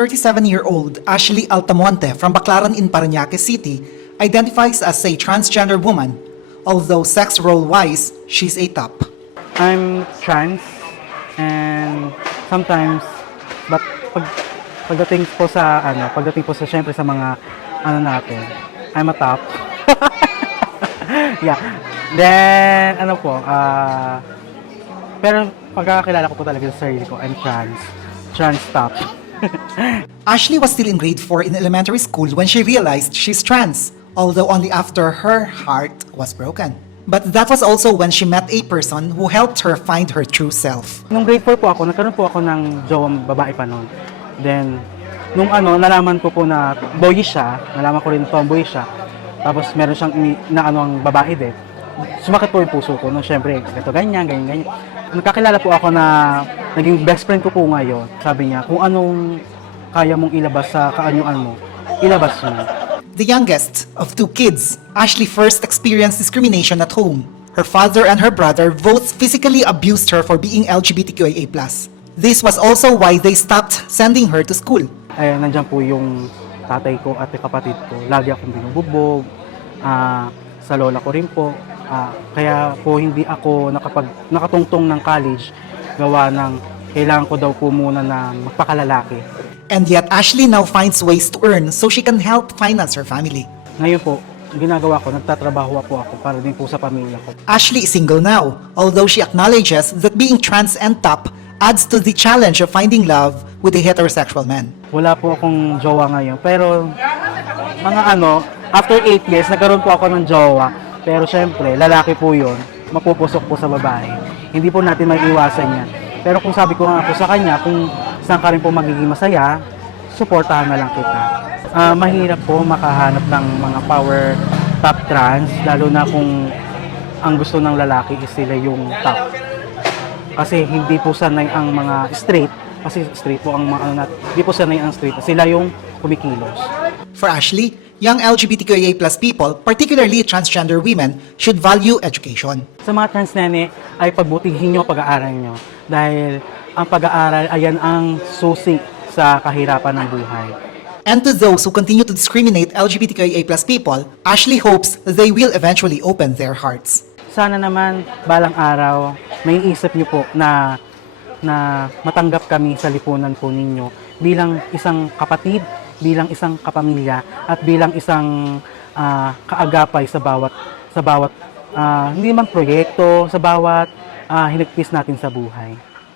37-year-old Ashley Altamonte from Baclaran in Parañaque City identifies as a transgender woman, although sex role-wise, she's a top. I'm trans and sometimes but pagdating po sa syempre sa mga natin, I'm a top. Yeah. Then pero pagkakakilala ko po talaga sa sarili ko, I'm trans top. Ashley was still in grade 4 in elementary school when she realized she's trans, although only after her heart was broken. But that was also when she met a person who helped her find her true self. Nung grade 4 po ako, nagkaroon po ako ng jowang babae pa noon. Then, nung nalaman ko po na boyish siya, nalaman ko rin tomboy siya, tapos meron siyang ang babae din. Sumakit po yung puso ko, no? Syempre, ganyan. Nagkakilala po ako na naging best friend ko po ngayon. Sabi niya, kung anong kaya mong ilabas sa kaanyuan mo, ilabas mo. The youngest of 2 kids, Ashley first experienced discrimination at home. Her father and her brother both physically abused her for being LGBTQIA+. This was also why they stopped sending her to school. Ay, nandiyan po yung tatay ko at yung kapatid ko. Lagi akong binubugbog. Sa lola ko rin po. Kaya po hindi ako nakatungtong ng college gawa ng kailangan ko daw po muna na magpakalalaki. And yet Ashley now finds ways to earn so she can help finance her family. Ngayon po, ginagawa ko, nagtatrabaho po ako para din po sa pamilya ko. Ashley is single now, although she acknowledges that being trans and top adds to the challenge of finding love with a heterosexual man. Wala po akong jowa ngayon, pero after 8 years, nagkaroon po ako ng jowa. Pero syempre, lalaki po yun, mapupusok po sa babae. Hindi po natin maiiwasan yan. Pero kung sabi ko nga po sa kanya, kung saan ka rin po magiging masaya, suportahan na lang kita. Mahirap po makahanap ng mga power top trans, lalo na kung ang gusto ng lalaki is sila yung top. Kasi hindi po sanay ang mga straight, kasi straight po ang mga hindi po sanay ang straight, sila yung kumikilos. For Ashley, young LGBTQIA+ people, particularly transgender women, should value education. Sa mga trans nene ay pagbutihin nyo pag-aaral nyo dahil ang pag-aaral ayan ang susi sa kahirapan ng buhay. And to those who continue to discriminate LGBTQIA+ people, Ashley hopes they will eventually open their hearts. Sana naman balang araw may isip nyo po na matanggap kami sa lipunan po ninyo bilang isang kapatid, bilang isang kapamilya at bilang isang kaagapay sa bawat hindi man proyekto, sa bawat hinagpis natin sa buhay.